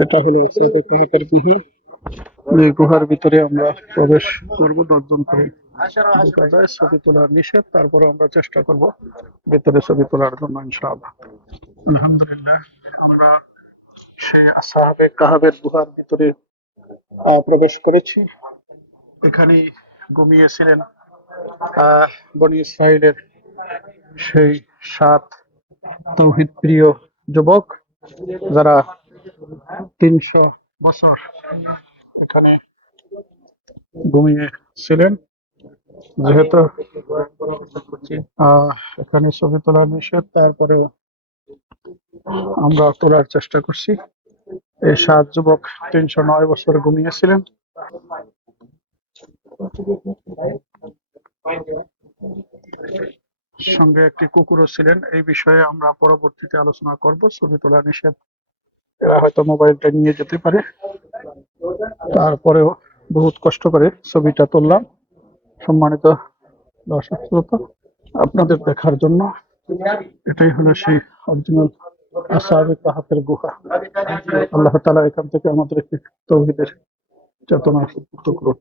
এটা হলো সাদেক কাহাকার গুহা। এই গুহার ভিতরে আমরা প্রবেশ করব দর্জন করে। ছবি তোলার নিষেধ তারপরে আমরা চেষ্টা করব ভেতরে ছবি তোলার জন্য ইনশাআল্লাহ। আলহামদুলিল্লাহ আমরা সেই আসাহাবে কাহাবের গুহার ভিতরে প্রবেশ করেছি। এখানে ঘুমিয়েছিলেন আহ, বনি ইসরায়েলের সেই সাত তৌহিদ প্রিয় যুবক যারা তিনশো বছর এখানে ঘুমিয়েছিলেন। যেহেতু এখানে ছবি তোলা নিষেধ তারপরেও আমরা তোলার চেষ্টা করছি। এই সাত যুবক তিনশো নয় বছর ঘুমিয়েছিলেন। সঙ্গে একটি কুকুরও ছিলেন। এই বিষয়ে আমরা পরবর্তীতে আলোচনা করব। ছবি তোলা নিষেধ এরা হয়তো মোবাইলটা নিয়ে যেতে পারে। তারপরেও বহুত কষ্ট করে ছবিটা তুললাম। সম্মানিত দর্শক শ্রোতা, আপনাদের দেখার জন্য এটাই হলো সেই অরিজিনাল আসাবে কাহাফের গুহা। আল্লাহ তালা এখান থেকে আমাদেরকে তৌহিদের চেতনা সুপুর্ত করুন।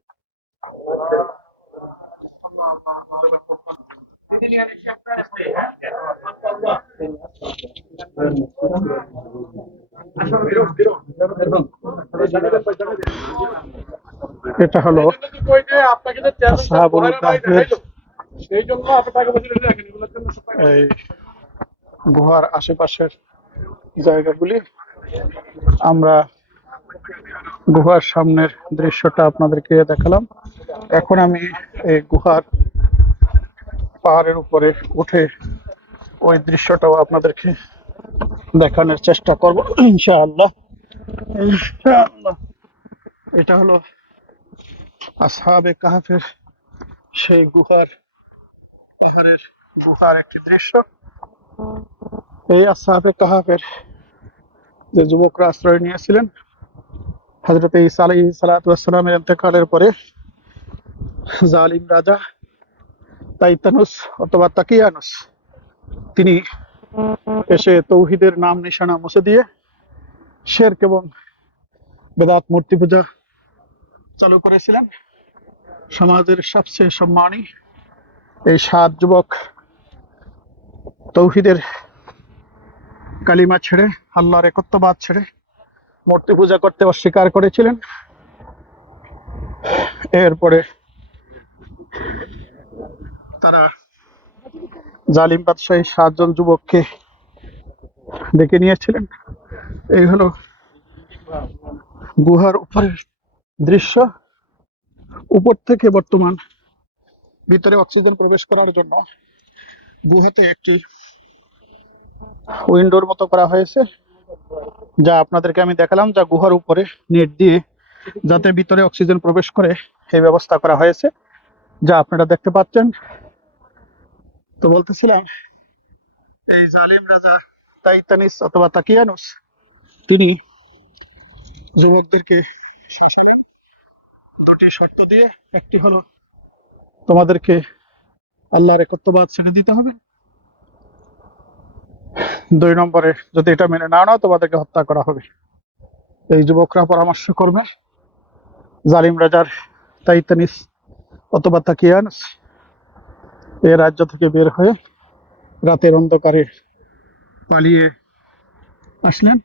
এটা হলো এই গুহার আশেপাশের জায়গাগুলি। আমরা গুহার সামনের দৃশ্যটা আপনাদেরকে দেখালাম। এখন আমি এই গুহার পাহাড়ের উপরে উঠে ওই দৃশ্যটাও আপনাদেরকে দেখানোর চেষ্টা করব, ইনশাআল্লাহ। ইনশাআল্লাহ। এটা হলো আসহাবে কাহাফের সেই গুহার, পাহাড়ের গুহার একটি দৃশ্য। এই আসহাবে কাহাফের যে যুবকরা আশ্রয় নিয়েছিলেন হজরত ইসা আলাই সালাতামের ইন্তেকালের পরে জালিম রাজা তাইতানুস অথবা তাকিয়ানুস, তিনি এসে তৌহিদের নাম, নিশানা মুছে দিয়ে শেরক এবং বেদাত মূর্তি পূজা চালু করেছিলেন। সমাজের সবচেয়ে সম্মানী এই সাত যুবক তৌহিদের কালিমা ছেড়ে, আল্লাহর একত্ববাদ ছেড়ে মূর্তি পূজা করতে অস্বীকার করেছিলেন। এরপরে তারা জালিম বাদশাহী সাতজন যুবককে ডেকে নিয়েছিলেন। এই হলো গুহার উপরের দৃশ্য। উপর থেকে বর্তমান ভিতরে অক্সিজেন প্রবেশ করার জন্য গুহাতে একটি উইন্ডোর মতো করা হয়েছে, যা আপনাদেরকে আমি দেখালাম, যা গুহার উপরে নেট দিয়ে যাতে ভিতরে অক্সিজেন প্রবেশ করে এই ব্যবস্থা করা হয়েছে, যা আপনারা দেখতে পাচ্ছেন। তো বলতেছিলাম, এই জালিম রাজা তাইতানিস অথবা তাকিয়ানুস, তিনি যুবকদেরকে শাসনে দুটি শর্ত দিয়ে, একটি হলো তোমাদেরকে আল্লাহর একত্ববাদ ছেড়ে দিতে হবে। দুই নম্বরে, যদি এটা মেনে না নাও, তোমাদেরকে হত্যা করা হবে। এই যুবকরা পরামর্শ করবে, জালিম রাজার তাইতানিস অথবা তাকিয়ানুস এই রাজ্য থেকে বের হয়ে রাতের অন্ধকারে পালিয়ে আসলেন।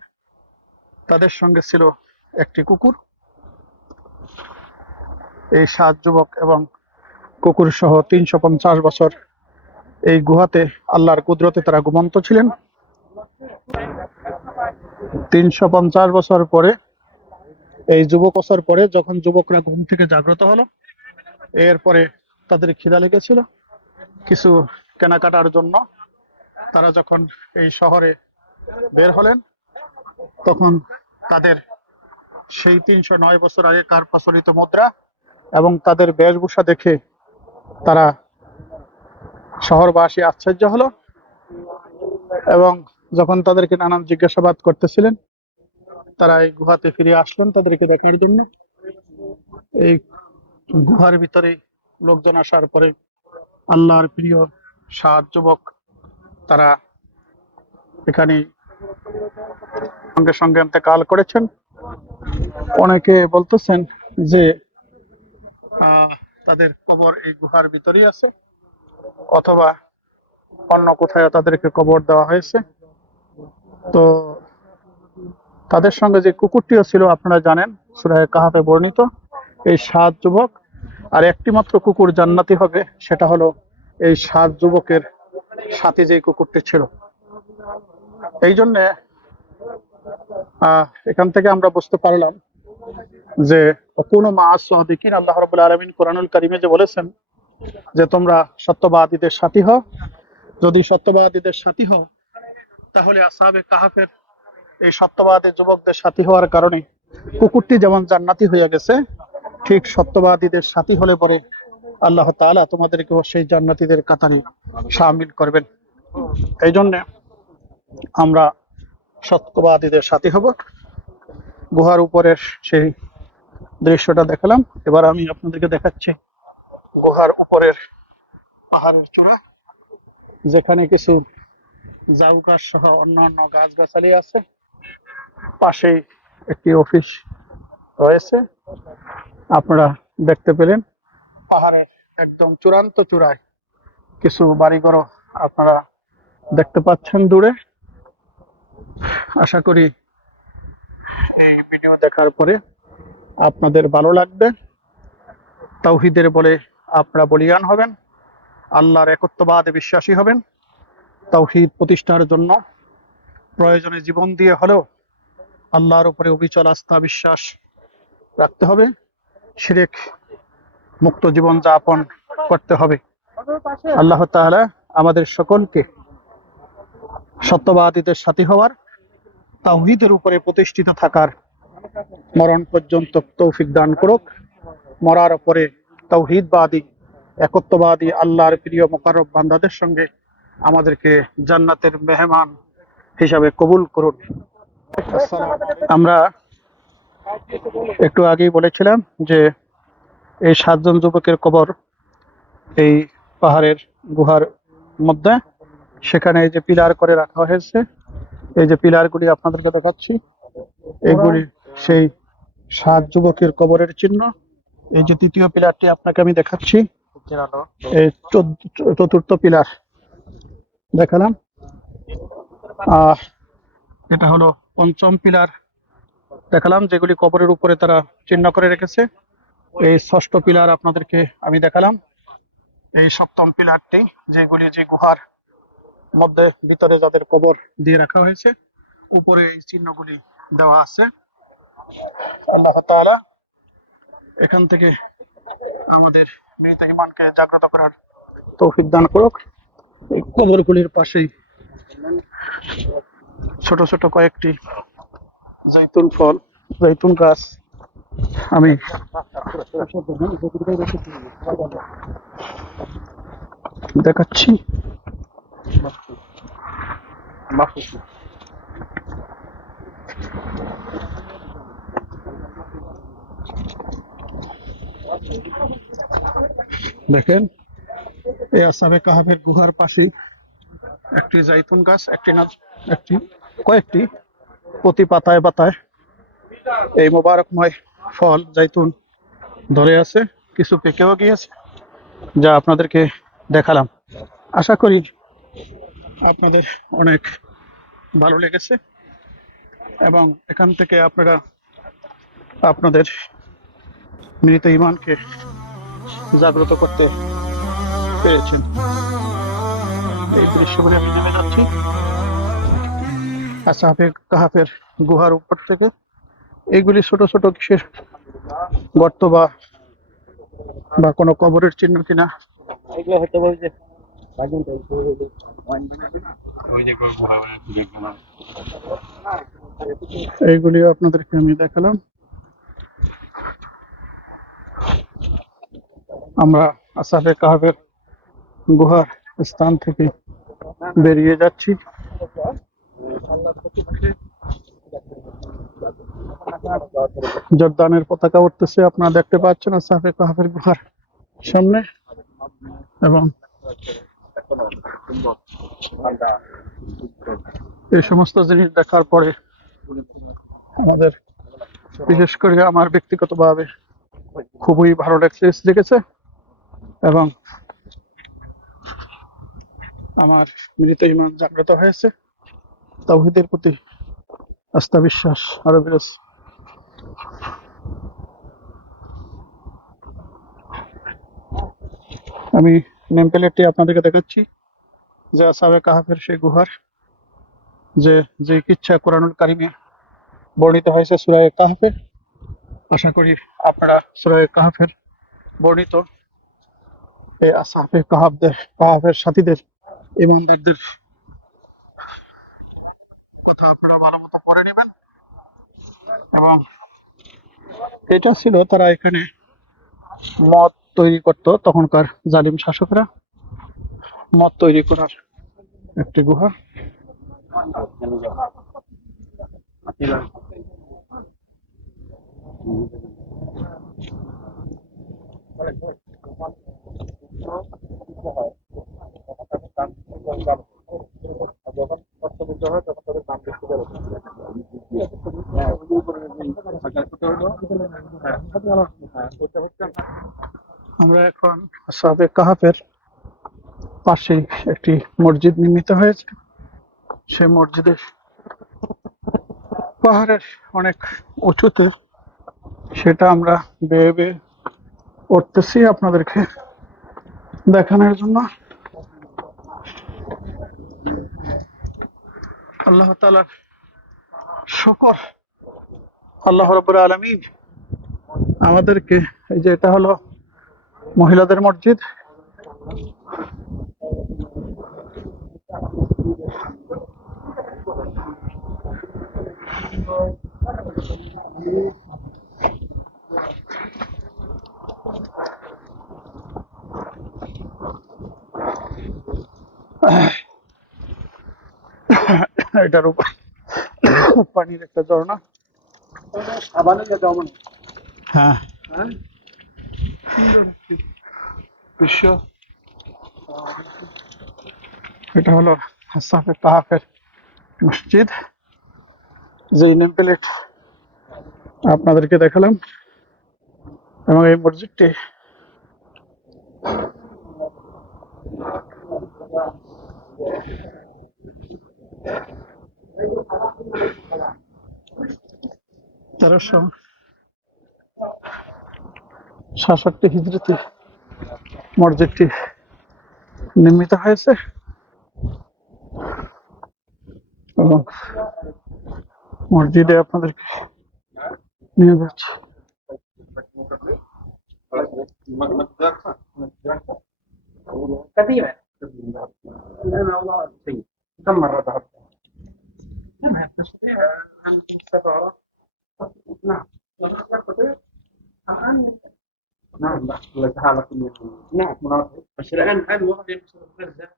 তাদের সঙ্গে ছিল একটি কুকুর। এই সাত যুবক এবং কুকুর সহ তিনশো পঞ্চাশ বছর এই গুহাতে আল্লাহর কুদরতে তারা ঘুমন্ত ছিলেন। তিনশো পঞ্চাশ বছর পরে, এই যুবক বছর পরে যখন যুবকরা ঘুম থেকে জাগ্রত হলো, এরপরে তাদের খিদা লেগেছিল। কিছু কেনাকাটার জন্য তারা যখন এই শহরে বের হলেন, তখন তাদের সেই তিনশো নয় বছর আগেকার প্রচলিত মুদ্রা এবং তাদের বেশভূষা দেখে তারা শহরবাসী আশ্চর্য হলো এবং যখন তাদেরকে নানান জিজ্ঞাসাবাদ করতেছিলেন, তারা এই গুহাতে ফিরে আসলেন তাদেরকে দেখার জন্য। এই গুহার ভিতরে লোকজন আসার পরে আল্লাহর প্রিয় সাত যুবক তারা এখানে সঙ্গে সঙ্গে ইন্তেকাল করেছেন। অনেকে বলতেছেন যে তাদের কবর এই গুহার ভিতরেই আছে, অথবা অন্য কোথায় তাদেরকে কবর দেওয়া হয়েছে। তো তাদের সঙ্গে যে কুকুরটিও ছিল, আপনারা জানেন, সুরায় কাহাতে বর্ণিত, এই সাত যুবক আর একটি মাত্র কুকুর জান্নাতি হবে, সেটা হলো এই সাত যুবকের সাথে যে কুকুরটি ছিল। এই জন্যে এখান থেকে আমরা বুঝতে পারলাম যে কোনো মা সাদিকিন আল্লাহ রবুল আলমিন কোরআনুল কারিমে যে বলেছেন যে, তোমরা সত্যবাদীদের সাথী হও। যদি সত্যবাদীদের সাথী হও, তাহলে আসাবে কাহাফের এই সত্যবাদী যুবকদের সাথী হওয়ার কারণে কুকুরটি যেমন জান্নাতি হয়ে গেছে ঠিক সত্যবাদীদের সাথী হলে পরে আল্লাহ তাআলা তোমাদেরকেও সেই জান্নাতীদের কাতারে সামিল করবেন। এই জন্যে আমরা সত্যবাদীদের সাথী হব। গুহার উপরের সেই দৃশ্যটা দেখালাম। এবার আমি আপনাদেরকে দেখাচ্ছি গুহার উপরের পাহাড়ের চূড়া, যেখানে কিছু জাউ গাছ সহ অন্যান্য গাছগাছালি আছে। পাশেই একটি অফিস রয়েছে। আপনারা দেখতে পেলেন। পাহাড়ের একদম চূড়ান্ত চূড়ায় কিছু বাড়িঘরও আপনারা দেখতে পাচ্ছেন দূরে। আশা করি এই ভিডিও দেখার পরে আপনাদের ভালো লাগবে। তাওহিদের বলে আপনারা বলিয়ান হবেন, আল্লাহর একত্ববাদে বিশ্বাসী হবেন। তাওহিদ প্রতিষ্ঠার জন্য প্রয়োজনে জীবন দিয়ে হলেও আল্লাহর উপরে অবিচল আস্থা, বিশ্বাস রাখতে হবে। শিরেক, মুক্ত জীবন যাপন করতে হবে। আল্লাহ তাআলা আমাদের সকলকে সত্যবাদীদের সাথী হওয়ার তাওহিদের উপরে প্রতিষ্ঠিত থাকার মরণ পর্যন্ত তৌফিক দান করুক। মরার পরে তৌহিদবাদী একত্ববাদী আল্লাহর প্রিয় মোকারব বান্দাদের সঙ্গে আমাদেরকে জান্নাতের মেহমান হিসাবে কবুল করুন। আমরা একটু আগেই বলেছিলাম যে এই সাতজন যুবকের কবর এই পাহাড়ের গুহার মধ্যে, সেখানে এই যে পিলার করে রাখা হয়েছে। এই যে পিলারগুলি আপনাদেরকে দেখাচ্ছি এইগুলি সেই সাত যুবকের কবরের চিহ্ন। এই যে তৃতীয় পিলারটি আপনাকে আমি দেখাচ্ছি, এই চতুর্থ পিলার। দেখালাম। আহ এটা হলো পঞ্চম পিলার। দেখালাম, যেগুলি কবরের উপরে তারা চিহ্ন করে রেখেছে। এই ষষ্ঠ পিলার আপনাদেরকে আমি দেখালাম। এই সপ্তম পিলারটি, যেগুলি যে গুহার মধ্যে, ভিতরে যাদের কবর দিয়ে রাখা হয়েছে, উপরে এই চিহ্নগুলি দেওয়া আছে। আল্লাহ এখান থেকে আমাদের মৃত ইমানকে জাগ্রত করার তৌফিক দান করুক। এই কবরগুলির পাশেই ছোট ছোট কয়েকটি জৈতুন ফল। জৈতুন গাছ। আমি দেখাচ্ছি। দেখেন, এই আসামে কাহাবের গুহার পাশেই একটি জাইতুন গাছ, একটি না একটি, কয়েকটি প্রতি পাতায় পাতায় এই মোবারকময় ফল জাইতুন ধরে আছে, কিছু পেকেও গিয়েছে, যা আপনাদেরকে দেখালাম। আশা করি আপনাদের অনেক ভালো লেগেছে এবং এখান থেকে আপনারা আপনাদের মৃত ইমানকে জাগ্রত করতে পেরেছেন। এই দৃশ্যগুলি আমি নেমে যাচ্ছি। আসাফে কাহাফের গুহার উপর থেকে এইগুলি ছোট ছোট কিসের গর্ত বা বা কোনো কবরের চিহ্ন কিনা এগুলো হতে পারে যে এইগুলিও আপনাদেরকে আমি দেখালাম। আমরা আসাফে কাহাবের গুহার স্থান থেকে বেরিয়ে যাচ্ছি। জর্দানের পতাকা উঠতেছে, আপনারা দেখতে পাচ্ছেন গুহার সামনে। এবং এই সমস্ত জিনিস দেখার পরে আমাদের, বিশেষ করে আমার ব্যক্তিগতভাবে খুবই ভালো লাগছে লেগেছে এবং আমার মৃত ইমান জাগ্রত হয়েছে। তাওহিদের প্রতি আস্থা বিশ্বাস, আরও বেড়েছে আমি নেম প্লেটটি আপনাদেরকে দেখাচ্ছি, যে আসাবে কাহাফের সেই গুহার, যে যে কিচ্ছা কোরআনুল কারিমে বর্ণিত হয়েছে সুরায় কাহাফে আশা করি আপনারা সুরায় কাহাফের বর্ণিত এই আসাফে কাহাবদের কাহাফের সাথীদের, ইমানদারদের কথা আপনারা ভালো মতো পড়ে নেবেন। এবং এটা ছিল তারা এখানে মদ তৈরি করত, তখনকার জালিম শাসকরা। মদ তৈরি করার একটি গুহা। আমরা এখন সাবে কাহাফের পাশে একটি মসজিদ নির্মিত হয়েছে। সেই মসজিদের পাহাড়ের অনেক উঁচুতে সেটা আমরা বেয়ে বেয়ে উঠতেছি আপনাদেরকে দেখানোর জন্য। আল্লাহ তালার শুকর আল্লাহ রব্বুল আলমিন আমাদেরকে, এই যে এটা হলো মহিলাদের মসজিদ। এটার উপর পানির একটা ঝর্ণা। হ্যাঁ বিশ্ব এটা হলো হাসাফে কাহাফের মসজিদ যে নেম প্লেট আপনাদেরকে দেখালাম এবং এই মসজিদটি তেরোশো সাতষট্টি হিজড়িতে মসজিদটি নির্মিত হয়েছে এবং মসজিদে আপনাদেরকে নিয়ে যাচ্ছি قديمة أنا والله سيء كم مرة ذهبت؟ نعم نستطيع أن نستطيع نعم الآن نعم لا حالة نعم مناطق بس الآن الآن وضع غزة